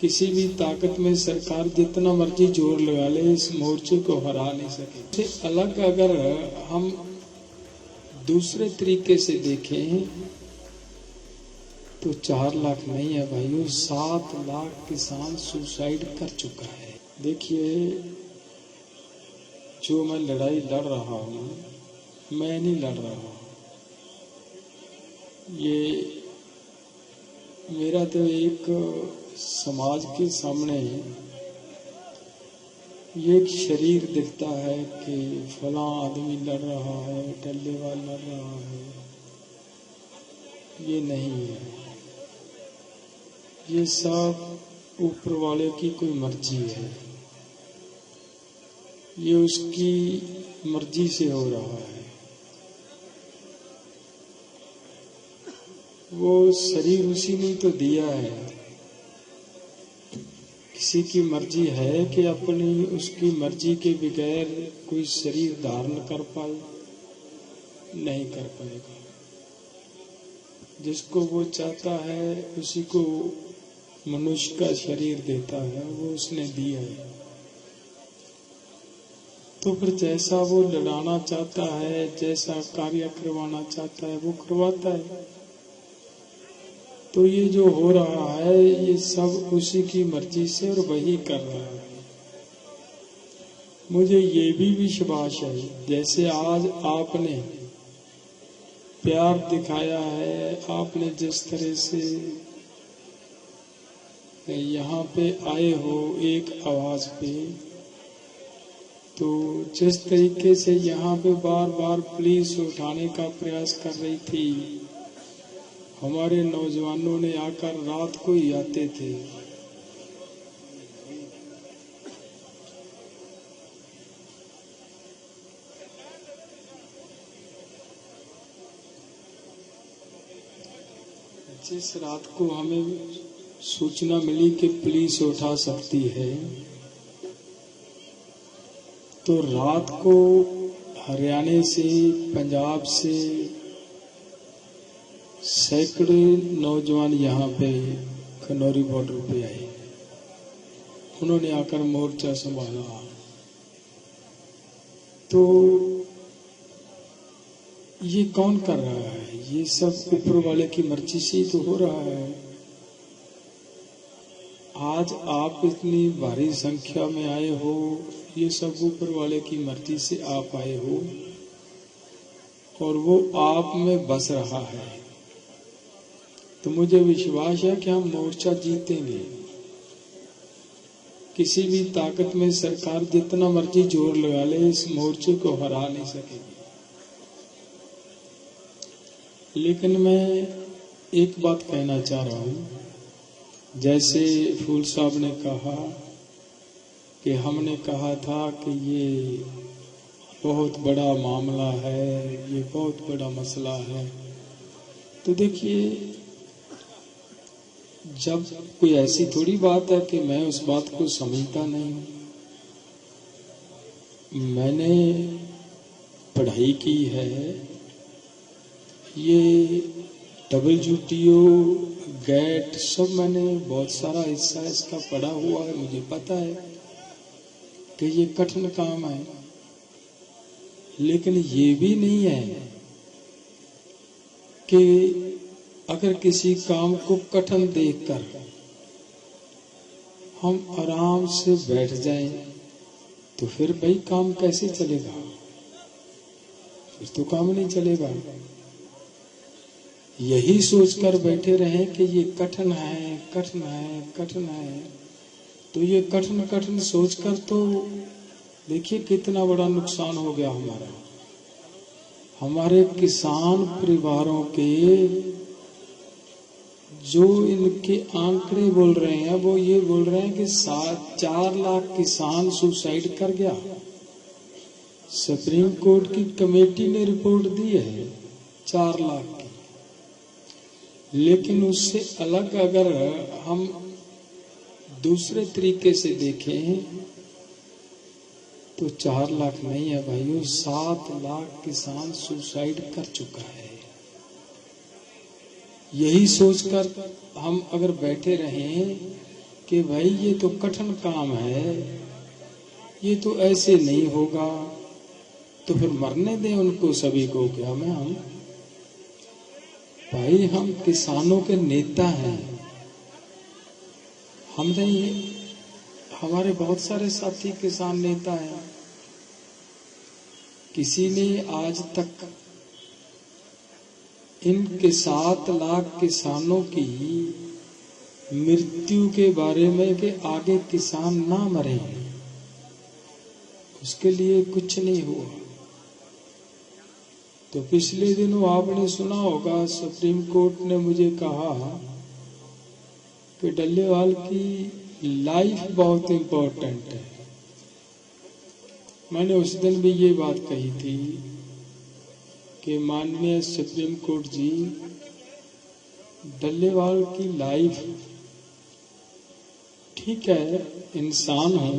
किसी भी ताकत में सरकार जितना मर्जी जोर लगा ले इस मोर्चे को हरा नहीं सके। इससे अलग अगर हम दूसरे तरीके से देखें तो 4 लाख नहीं है भाइयों, 7 लाख किसान सुसाइड कर चुका है। देखिए, जो मैं लड़ाई लड़ रहा हूँ, मैं नहीं लड़ रहा हूँ, ये मेरा तो एक समाज के सामने ये एक शरीर दिखता है कि फला आदमी लड़ रहा है, टल्लेवाल लड़ रहा है। ये नहीं है, ये सब ऊपर वाले की कोई मर्जी है, ये उसकी मर्जी से हो रहा है। वो शरीर उसी ने तो दिया है, किसी की मर्जी है कि अपनी उसकी मर्जी के बगैर कोई शरीर धारण कर पाए? नहीं कर पाएगा। जिसको वो चाहता है उसी को मनुष्य का शरीर देता है, वो उसने दिया है। तो फिर जैसा वो लड़ाना चाहता है, जैसा कार्य करवाना चाहता है, वो करवाता है। तो ये जो हो रहा है ये सब उसी की मर्जी से और वही कर रहा है। मुझे ये भी विश्वास है, जैसे आज आपने प्यार दिखाया है, आपने जिस तरह से यहाँ पे आए हो एक आवाज पे, तो जिस तरीके से यहाँ पे बार बार पुलिस उठाने का प्रयास कर रही थी, हमारे नौजवानों ने आकर रात को ही आते थे। जिस रात को हमें सूचना मिली कि पुलिस उठा सकती है, तो रात को हरियाणा से, पंजाब से सैकड़ों नौजवान यहाँ पे खनौरी बॉर्डर पे आए। उन्होंने आकर मोर्चा संभाला। तो ये कौन कर रहा है? ये सब ऊपर वाले की मर्जी से तो हो रहा है। आज आप इतनी भारी संख्या में आए हो, ये सब ऊपर वाले की मर्जी से आप आए हो और वो आप में बस रहा है। तो मुझे विश्वास है कि हम मोर्चा जीतेंगे। किसी भी ताकत में सरकार जितना मर्जी जोर लगा ले इस मोर्चे को हरा नहीं सकेगी। लेकिन मैं एक बात कहना चाह रहा हूं, जैसे फूल साहब ने कहा कि हमने कहा था कि ये बहुत बड़ा मामला है, ये बहुत बड़ा मसला है। तो देखिए, जब कोई ऐसी थोड़ी बात है कि मैं उस बात को समझता नहीं हूं। मैंने पढ़ाई की है, ये WTO, GATT सब मैंने बहुत सारा हिस्सा इसका पढ़ा हुआ है। मुझे पता है कि ये कठिन काम है, लेकिन ये भी नहीं है कि अगर किसी काम को कठिन देखकर हम आराम से बैठ जाएं, तो फिर भाई काम कैसे चलेगा? फिर तो काम नहीं चलेगा। यही सोचकर बैठे रहें कि ये कठिन है, कठिन है, कठिन है, तो ये कठिन कठिन सोचकर तो देखिए कितना बड़ा नुकसान हो गया हमारा। हमारे किसान परिवारों के जो इनके आंकड़े बोल रहे हैं, वो ये बोल रहे हैं कि 4 लाख किसान सुसाइड कर गया। सुप्रीम कोर्ट की कमेटी ने रिपोर्ट दी है 4 लाख की। लेकिन उससे अलग अगर हम दूसरे तरीके से देखें तो 4 लाख नहीं है भाइयों, 7 लाख किसान सुसाइड कर चुका है। यही सोचकर हम अगर बैठे रहें कि भाई ये तो कठिन काम है, ये तो ऐसे नहीं होगा, तो फिर मरने दें उनको सभी को। क्या मैं हम भाई, हम किसानों के नेता हैं। हमने हमारे बहुत सारे साथी किसान नेता हैं। किसी ने आज तक इनके 7 लाख किसानों की मृत्यु के बारे में कि आगे किसान ना मरे, उसके लिए कुछ नहीं हुआ। तो पिछले दिनों आपने सुना होगा, सुप्रीम कोर्ट ने मुझे कहा कि डल्लेवाल की लाइफ बहुत इंपॉर्टेंट है। मैंने उस दिन भी ये बात कही थी कि माननीय सुप्रीम कोर्ट जी, डल्लेवाल की लाइफ, ठीक है इंसान हूं,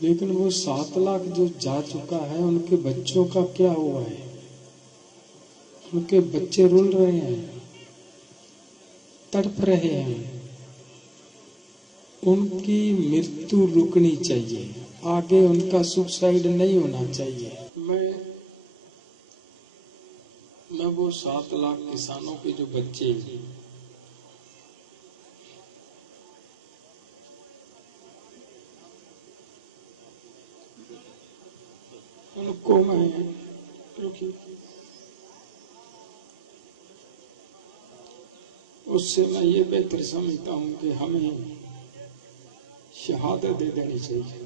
लेकिन वो 7 लाख जो जा चुका है, उनके बच्चों का क्या हुआ है? उनके बच्चे रुल रहे हैं, तड़प रहे हैं। उनकी मृत्यु रुकनी चाहिए, आगे उनका सुसाइड नहीं होना चाहिए। मैं वो 7 लाख किसानों के जो बच्चे उनको मैं, क्योंकि उससे मैं ये बेहतर समझता हूं कि हमें शहादत दे देनी चाहिए।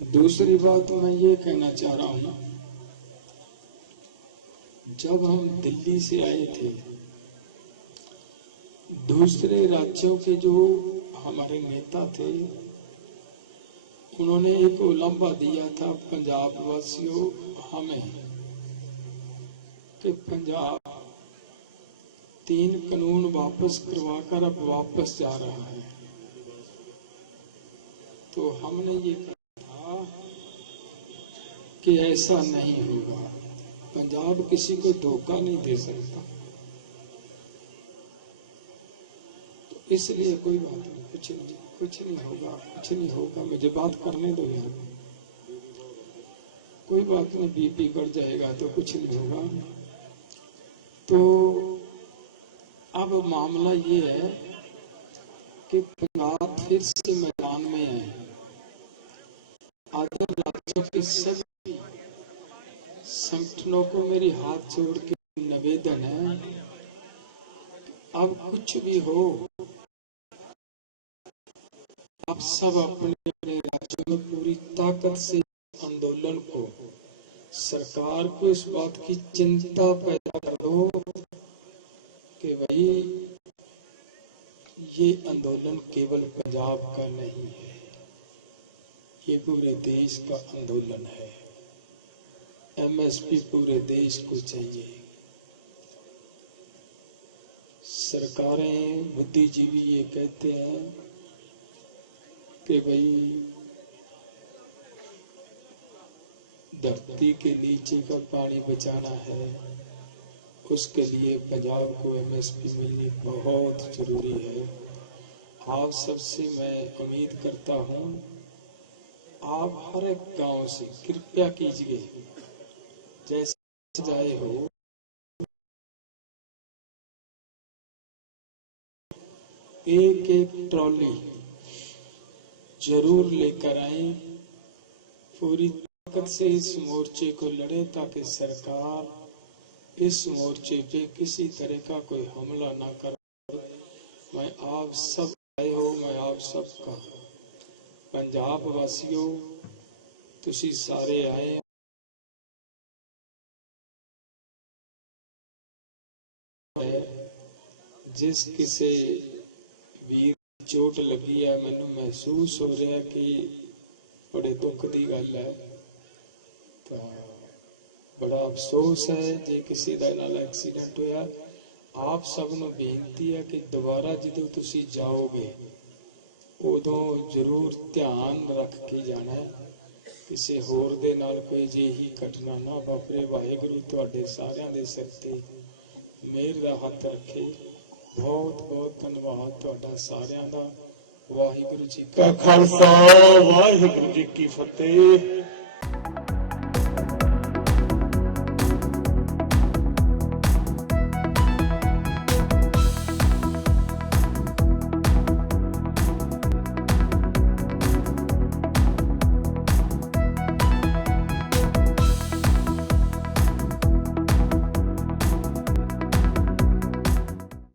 दूसरी बात मैं ये कहना चाह रहा हूं, जब हम दिल्ली से आए थे, दूसरे राज्यों के जो हमारे नेता थे, उन्होंने एक उलंबा दिया था पंजाब वासियों हमें, कि पंजाब 3 कानून वापस करवाकर अब वापस जा रहा है। तो हमने ये कहा था कि ऐसा नहीं होगा, पंजाब किसी को धोखा नहीं दे सकता। तो इसलिए कोई बात नहीं, कुछ नहीं होगा, मुझे बात करने दो यार, कोई बात नहीं, बीपी बढ़ जाएगा तो कुछ नहीं होगा। तो अब मामला ये है कि पंजाब फिर से मैदान में है। अदर राज्यों के सभी संगठनों को मेरी हाथ जोड़ के निवेदन है, अब कुछ भी हो, आप सब अपने अपने राज्यों में पूरी ताकत से आंदोलन को, सरकार को इस बात की चिंता पैदा कर दो कि भाई ये आंदोलन केवल पंजाब का नहीं है, ये पूरे देश का आंदोलन है। एमएसपी पूरे देश को चाहिए। सरकारें, बुद्धिजीवी ये कहते हैं कि भाई धरती के नीचे का पानी बचाना है, उसके लिए पंजाब को एमएसपी मिलनी बहुत जरूरी है। आप सबसे मैं उम्मीद करता हूं, आप हर एक गांव से कृपया कीजिए, जैसे जाए हो, एक ट्रॉली जरूर लेकर आए, पूरी ताकत से इस मोर्चे को लड़े, ताकि सरकार इस मोर्चे पे किसी तरह का कोई हमला ना कर। मैं आप सब आए हो, मैं आप सबका, पंजाब वासियों तुसी सारे आए, जिस किसी वीर चोट लगी है, मैनू महसूस हो रहा है कि बड़े दुख की गल है। तो बड़ा अफसोस है जे किसी का नाल एक्सीडेंट होया। आप सब नूं बेनती है कि दोबारा जो तुसी जाओगे उदों जरूर ध्यान रख के जाना है, किसी होर दे नाल कोई अजिही घटना ना वापरे। वाहिगुरू तुहाडे सारियां दे सिर ते मेहर दा हथ रखे। बहुत बहुत धन्यवाद ਤੁਹਾਡਾ ਸਾਰਿਆਂ ਦਾ। ਵਾਹਿਗੁਰੂ ਜੀ ਕਾ का खालसा वाहिगुरु जी की फतेह।